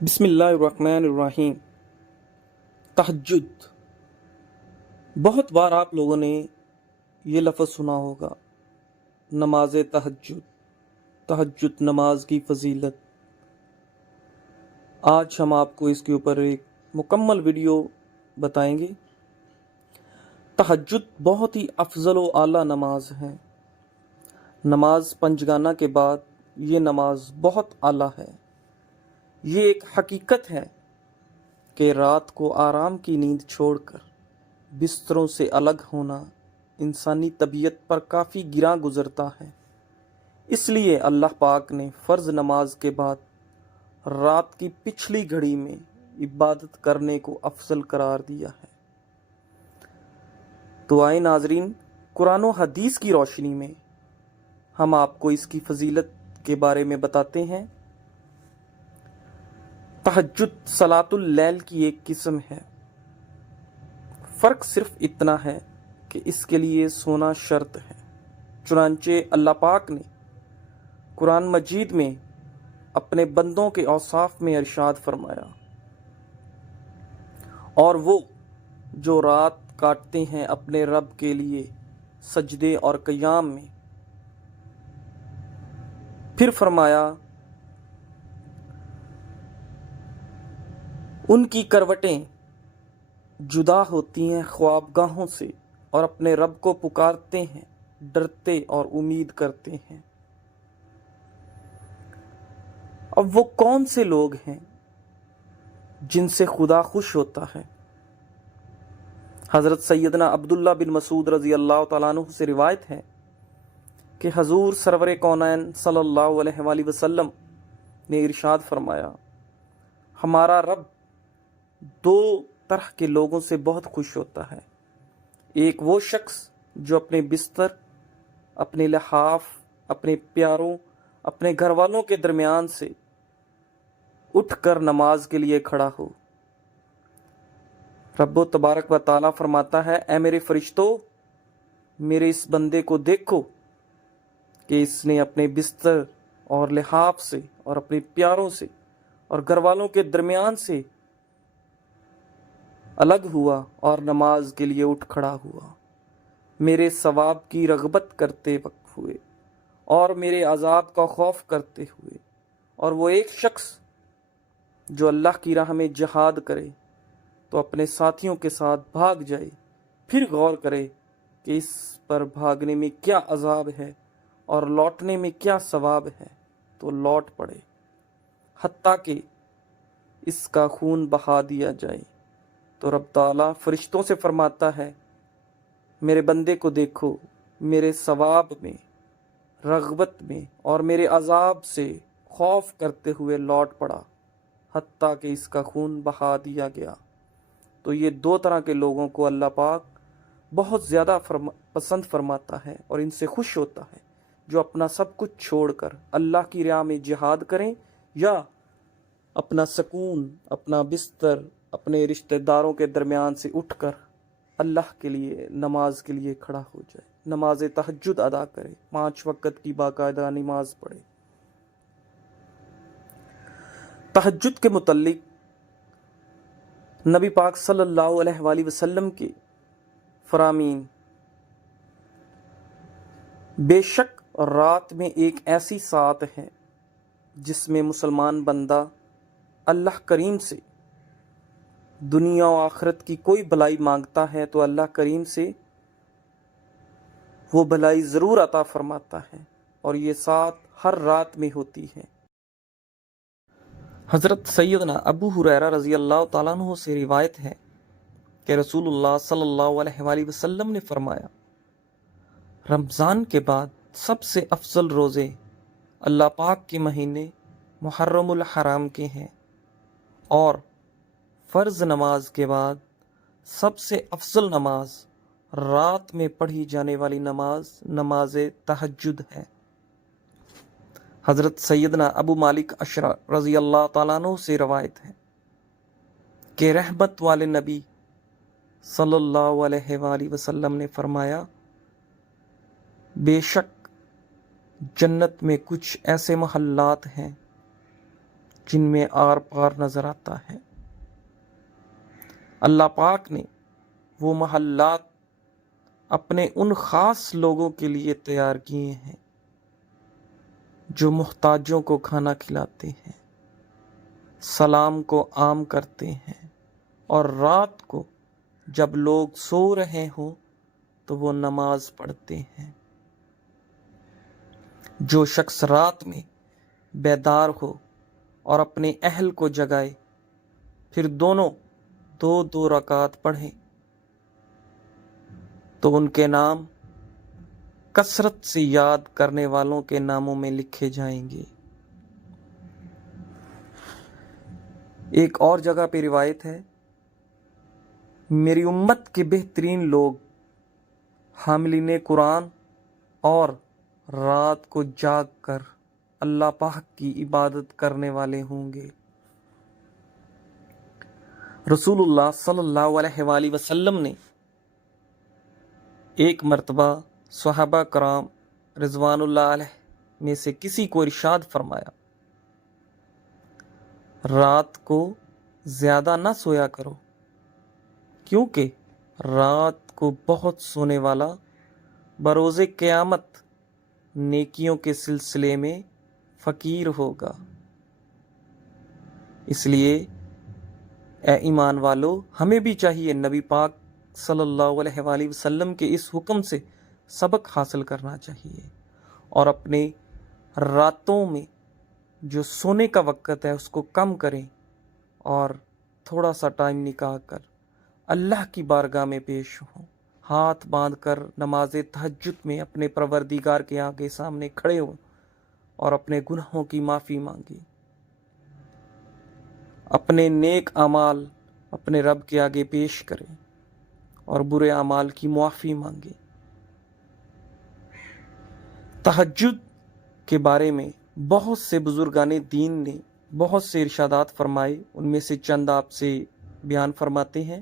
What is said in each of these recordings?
بسم اللہ الرحمن الرحیم۔ تہجد، بہت بار آپ لوگوں نے یہ لفظ سنا ہوگا، نماز تہجد، تہجد نماز کی فضیلت۔ آج ہم آپ کو اس کے اوپر ایک مکمل ویڈیو بتائیں گے۔ تہجد بہت ہی افضل و اعلیٰ نماز ہے۔ نماز پنجگانہ کے بعد یہ نماز بہت اعلیٰ ہے۔ یہ ایک حقیقت ہے کہ رات کو آرام کی نیند چھوڑ کر بستروں سے الگ ہونا انسانی طبیعت پر کافی گراں گزرتا ہے۔ اس لیے اللہ پاک نے فرض نماز کے بعد رات کی پچھلی گھڑی میں عبادت کرنے کو افضل قرار دیا ہے۔ تو آئے ناظرین، قرآن و حدیث کی روشنی میں ہم آپ کو اس کی فضیلت کے بارے میں بتاتے ہیں۔ تہجد صلاۃ اللیل کی ایک قسم ہے۔ فرق صرف اتنا ہے کہ اس کے لیے سونا شرط ہے۔ چنانچہ اللہ پاک نے قرآن مجید میں اپنے بندوں کے اوصاف میں ارشاد فرمایا، اور وہ جو رات کاٹتے ہیں اپنے رب کے لیے سجدے اور قیام میں، پھر فرمایا ان کی کروٹیں جدا ہوتی ہیں خوابگاہوں سے اور اپنے رب کو پکارتے ہیں، ڈرتے اور امید کرتے ہیں۔ اب وہ کون سے لوگ ہیں جن سے خدا خوش ہوتا ہے؟ حضرت سیدنا عبداللہ بن مسعود رضی اللہ تعالیٰ عنہ سے روایت ہے کہ حضور سرور کونین صلی اللہ علیہ وآلہ وسلم نے ارشاد فرمایا، ہمارا رب دو طرح کے لوگوں سے بہت خوش ہوتا ہے۔ ایک وہ شخص جو اپنے بستر، اپنے لحاف، اپنے پیاروں، اپنے گھر والوں کے درمیان سے اٹھ کر نماز کے لیے کھڑا ہو۔ رب و تبارک و تعالیٰ فرماتا ہے، اے میرے فرشتوں، میرے اس بندے کو دیکھو کہ اس نے اپنے بستر اور لحاف سے اور اپنے پیاروں سے اور گھر والوں کے درمیان سے الگ ہوا اور نماز کے لیے اٹھ کھڑا ہوا، میرے ثواب کی رغبت کرتے وقت ہوئے اور میرے عذاب کا خوف کرتے ہوئے۔ اور وہ ایک شخص جو اللہ کی راہ میں جہاد کرے تو اپنے ساتھیوں کے ساتھ بھاگ جائے، پھر غور کرے کہ اس پر بھاگنے میں کیا عذاب ہے اور لوٹنے میں کیا ثواب ہے، تو لوٹ پڑے حتیٰ کہ اس کا خون بہا دیا جائے۔ تو رب تعالیٰ فرشتوں سے فرماتا ہے، میرے بندے کو دیکھو، میرے ثواب میں، رغبت میں اور میرے عذاب سے خوف کرتے ہوئے لوٹ پڑا حتیٰ کہ اس کا خون بہا دیا گیا۔ تو یہ دو طرح کے لوگوں کو اللہ پاک بہت زیادہ پسند فرماتا ہے اور ان سے خوش ہوتا ہے، جو اپنا سب کچھ چھوڑ کر اللہ کی راہ میں جہاد کریں یا اپنا سکون، اپنا بستر اپنے رشتہ داروں کے درمیان سے اٹھ کر اللہ کے لیے نماز کے لیے کھڑا ہو جائے، نماز تہجد ادا کرے، 5 وقت کی باقاعدہ نماز پڑھے۔ تہجد کے متعلق نبی پاک صلی اللہ علیہ وآلہ وسلم کے فرامین، بے شک رات میں ایک ایسی ساعت ہے جس میں مسلمان بندہ اللہ کریم سے دنیا و آخرت کی کوئی بھلائی مانگتا ہے تو اللہ کریم سے وہ بھلائی ضرور عطا فرماتا ہے، اور یہ ساتھ ہر رات میں ہوتی ہے۔ حضرت سیدنا ابو ہریرہ رضی اللہ تعالیٰ عنہ سے روایت ہے کہ رسول اللہ صلی اللہ علیہ وآلہ وسلم نے فرمایا، رمضان کے بعد سب سے افضل روزے اللہ پاک کے مہینے محرم الحرام کے ہیں، اور فرض نماز کے بعد سب سے افضل نماز رات میں پڑھی جانے والی نماز نماز تہجد ہے۔ حضرت سیدنا ابو مالک اشرع رضی اللہ تعالیٰ عنہ سے روایت ہے کہ رحمت والے نبی صلی اللہ علیہ وآلہ وسلم نے فرمایا، بے شک جنت میں کچھ ایسے محلات ہیں جن میں آر پار نظر آتا ہے۔ اللہ پاک نے وہ محلات اپنے ان خاص لوگوں کے لیے تیار کیے ہیں جو محتاجوں کو کھانا کھلاتے ہیں، سلام کو عام کرتے ہیں، اور رات کو جب لوگ سو رہے ہوں تو وہ نماز پڑھتے ہیں۔ جو شخص رات میں بیدار ہو اور اپنے اہل کو جگائے، پھر دونوں دو دو رکعت پڑھیں تو ان کے نام کثرت سے یاد کرنے والوں کے ناموں میں لکھے جائیں گے۔ ایک اور جگہ پہ روایت ہے، میری امت کے بہترین لوگ حاملین قرآن اور رات کو جاگ کر اللہ پاک کی عبادت کرنے والے ہوں گے۔ رسول اللہ صلی اللہ علیہ وآلہ وسلم نے ایک مرتبہ صحابہ کرام رضوان اللہ علیہ میں سے کسی کو ارشاد فرمایا، رات کو زیادہ نہ سویا کرو، کیونکہ رات کو بہت سونے والا بروز قیامت نیکیوں کے سلسلے میں فقیر ہوگا۔ اس لیے اے ایمان والو، ہمیں بھی چاہیے نبی پاک صلی اللہ علیہ وآلہ وسلم کے اس حکم سے سبق حاصل کرنا چاہیے، اور اپنے راتوں میں جو سونے کا وقت ہے اس کو کم کریں، اور تھوڑا سا ٹائم نکال کر اللہ کی بارگاہ میں پیش ہوں، ہاتھ باندھ کر نماز تہجد میں اپنے پروردگار کے آگے سامنے کھڑے ہوں اور اپنے گناہوں کی معافی مانگیں، اپنے نیک اعمال اپنے رب کے آگے پیش کریں اور برے اعمال کی معافی مانگیں۔ تہجد کے بارے میں بہت سے بزرگان دین نے بہت سے ارشادات فرمائے، ان میں سے چند آپ سے بیان فرماتے ہیں۔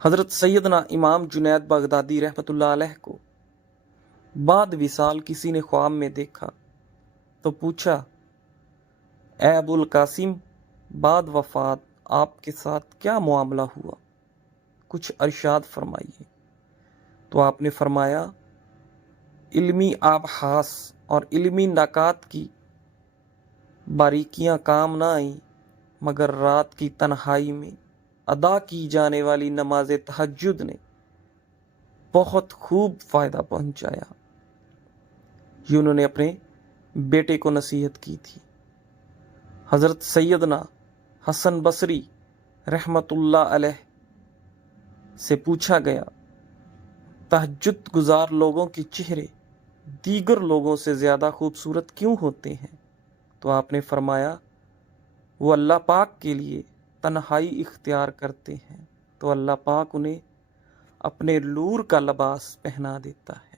حضرت سیدنا امام جنید بغدادی رحمۃ اللہ علیہ کو بعد وصال کسی نے خواب میں دیکھا تو پوچھا، اے ابو القاسم، بعد وفات آپ کے ساتھ کیا معاملہ ہوا؟ کچھ ارشاد فرمائیے۔ تو آپ نے فرمایا، علمی آبحاث اور علمی نکات کی باریکیاں کام نہ آئیں، مگر رات کی تنہائی میں ادا کی جانے والی نماز تہجد نے بہت خوب فائدہ پہنچایا۔ یہ انہوں نے اپنے بیٹے کو نصیحت کی تھی۔ حضرت سیدنا حسن بصری رحمت اللہ علیہ سے پوچھا گیا، تہجد گزار لوگوں کے چہرے دیگر لوگوں سے زیادہ خوبصورت کیوں ہوتے ہیں؟ تو آپ نے فرمایا، وہ اللہ پاک کے لیے تنہائی اختیار کرتے ہیں تو اللہ پاک انہیں اپنے نور کا لباس پہنا دیتا ہے۔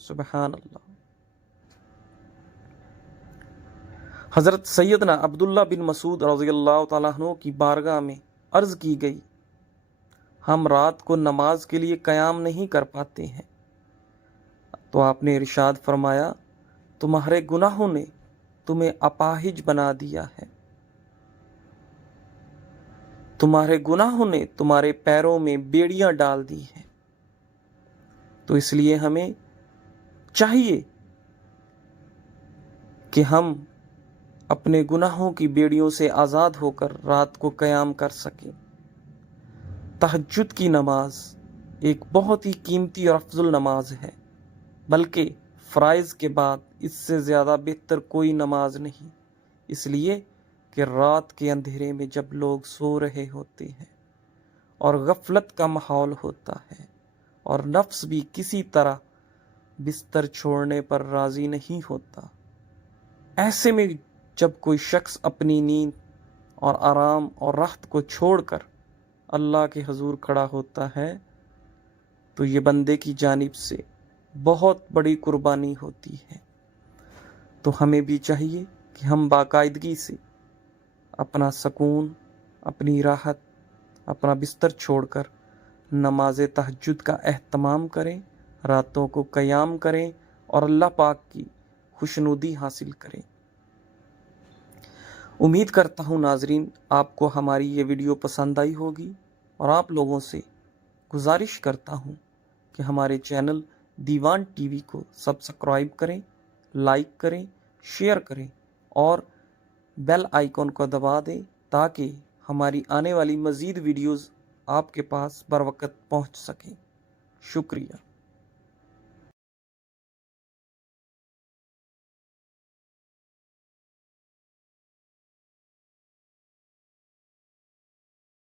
سبحان اللہ۔ حضرت سیدنا عبداللہ بن مسعود رضی اللہ تعالیٰ عنہ کی بارگاہ میں عرض کی گئی، ہم رات کو نماز کے لیے قیام نہیں کر پاتے ہیں، تو آپ نے ارشاد فرمایا، تمہارے گناہوں نے تمہیں اپاہج بنا دیا ہے، تمہارے گناہوں نے تمہارے پیروں میں بیڑیاں ڈال دی ہیں، تو اس لیے ہمیں چاہیے کہ ہم اپنے گناہوں کی بیڑیوں سے آزاد ہو کر رات کو قیام کر سکیں۔ تہجد کی نماز ایک بہت ہی قیمتی اور افضل نماز ہے، بلکہ فرائض کے بعد اس سے زیادہ بہتر کوئی نماز نہیں، اس لیے کہ رات کے اندھیرے میں جب لوگ سو رہے ہوتے ہیں اور غفلت کا ماحول ہوتا ہے اور نفس بھی کسی طرح بستر چھوڑنے پر راضی نہیں ہوتا، ایسے میں جب کوئی شخص اپنی نیند اور آرام اور راحت کو چھوڑ کر اللہ کے حضور کھڑا ہوتا ہے تو یہ بندے کی جانب سے بہت بڑی قربانی ہوتی ہے۔ تو ہمیں بھی چاہیے کہ ہم باقاعدگی سے اپنا سکون، اپنی راحت، اپنا بستر چھوڑ کر نماز تہجد کا اہتمام کریں، راتوں کو قیام کریں اور اللہ پاک کی خوشنودی حاصل کریں۔ امید کرتا ہوں ناظرین آپ کو ہماری یہ ویڈیو پسند آئی ہوگی، اور آپ لوگوں سے گزارش کرتا ہوں کہ ہمارے چینل دیوان ٹی وی کو سبسکرائب کریں، لائک کریں، شیئر کریں اور بیل آئیکن کو دبا دیں تاکہ ہماری آنے والی مزید ویڈیوز آپ کے پاس بر وقت پہنچ سکیں۔ شکریہ۔